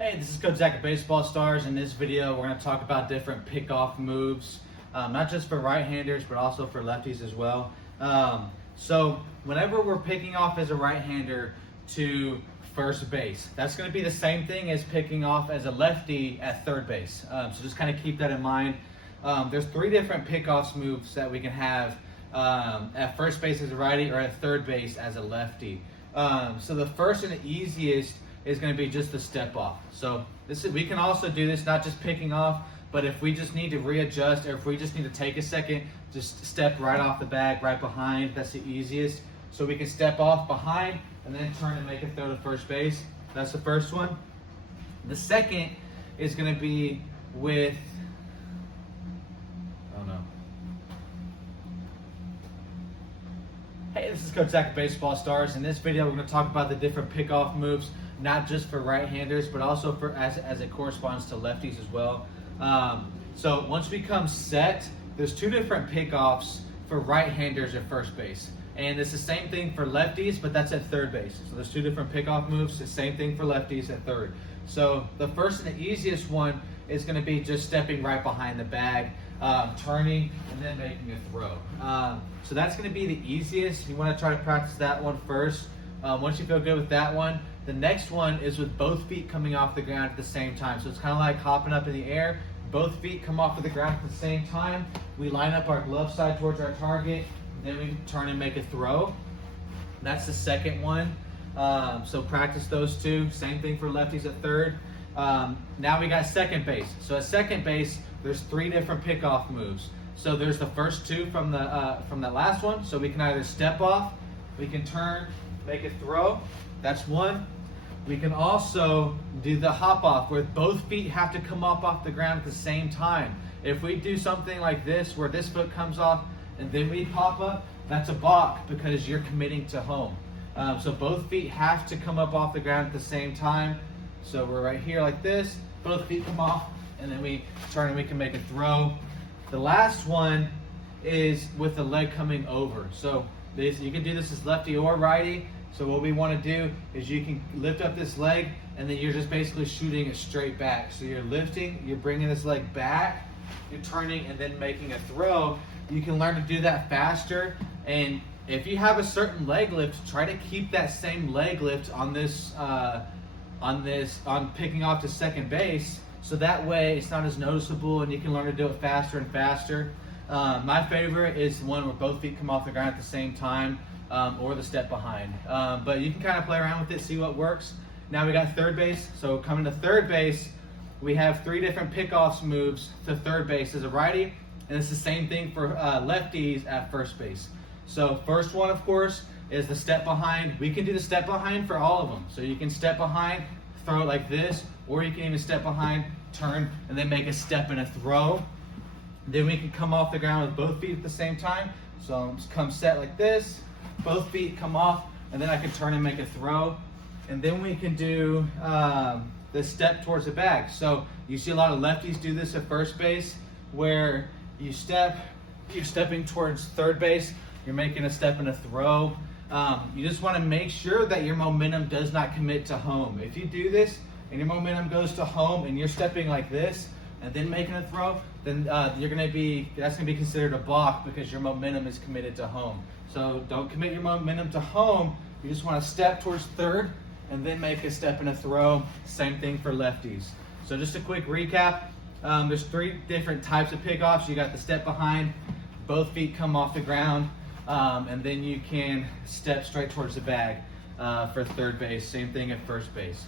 Hey, this is Coach Zach at Baseball Stars. In this video, we're going to talk about different pickoff moves, not just for right-handers, but also for lefties as well. So whenever we're picking off as a right-hander to first base, that's going to be the same thing as picking off as a lefty at third base. So just kind of keep that in mind. There's three different pickoffs moves that we can have at first base as a righty or at third base as a lefty. So the first and the easiest is going to be just the step off. So we can also do this not just picking off, but if we just need to readjust or if we just need to take a second, just step right off the bag, right behind. That's the easiest. So we can step off behind and then turn and make a throw to first base. That's the first one. The second is going to be with, Hey, this is Coach Zach at Baseball Stars. In this video, we're going to talk about the different pickoff moves, not just for right-handers, but also for as it corresponds to lefties as well. So once we come set, there's two different pickoffs for right-handers at first base. And it's the same thing for lefties, but that's at third base. So there's two different pickoff moves, the same thing for lefties at third. So the first and the easiest one is going to be just stepping right behind the bag, turning, and then making a throw. So that's going to be the easiest. You want to try to practice that one first. Once you feel good with that one, the next one is with both feet coming off the ground at the same time. So it's kind of like hopping up in the air. Both feet come off of the ground at the same time. We line up our glove side towards our target. Then we turn and make a throw. That's the second one. So practice those two. Same thing for lefties at third. Now we got second base. So at second base, there's three different pickoff moves. So there's the first two from the last one. So we can either step off, we can turn, make a throw. That's one. We can also do the hop off where both feet have to come up off the ground at the same time. If we do something like this where this foot comes off and then we pop up, that's a balk because you're committing to home. So both feet have to come up off the ground at the same time. So we're right here like this, both feet come off, and then we turn and we can make a throw. The last one is with the leg coming over. So you can do this as lefty or righty. So what we want to do is you can lift up this leg and then you're just basically shooting it straight back. So you're lifting, you're bringing this leg back, you're turning and then making a throw. You can learn to do that faster. And if you have a certain leg lift, try to keep that same leg lift on picking off to second base. So that way it's not as noticeable and you can learn to do it faster and faster. My favorite is the one where both feet come off the ground at the same time, or the step behind. But you can kind of play around with it, see what works. Now we got third base. So coming to third base, we have three different pickoffs moves to third base as a righty, and it's the same thing for lefties at first base. So first one, of course, is the step behind. We can do the step behind for all of them. So you can step behind, throw it like this, or you can even step behind, turn, and then make a step and a throw. Then we can come off the ground with both feet at the same time. So just come set like this, both feet come off, and then I can turn and make a throw. And then we can do the step towards the bag. So you see a lot of lefties do this at first base, where you're stepping towards third base, you're making a step and a throw. You just want to make sure that your momentum does not commit to home. If you do this and your momentum goes to home and you're stepping like this and then making a throw, then that's going to be considered a balk because your momentum is committed to home. So don't commit your momentum to home. You just want to step towards third and then make a step and a throw. Same thing for lefties. So just a quick recap. There's three different types of pickoffs. You got the step behind, both feet come off the ground, and then you can step straight towards the bag for third base. Same thing at first base.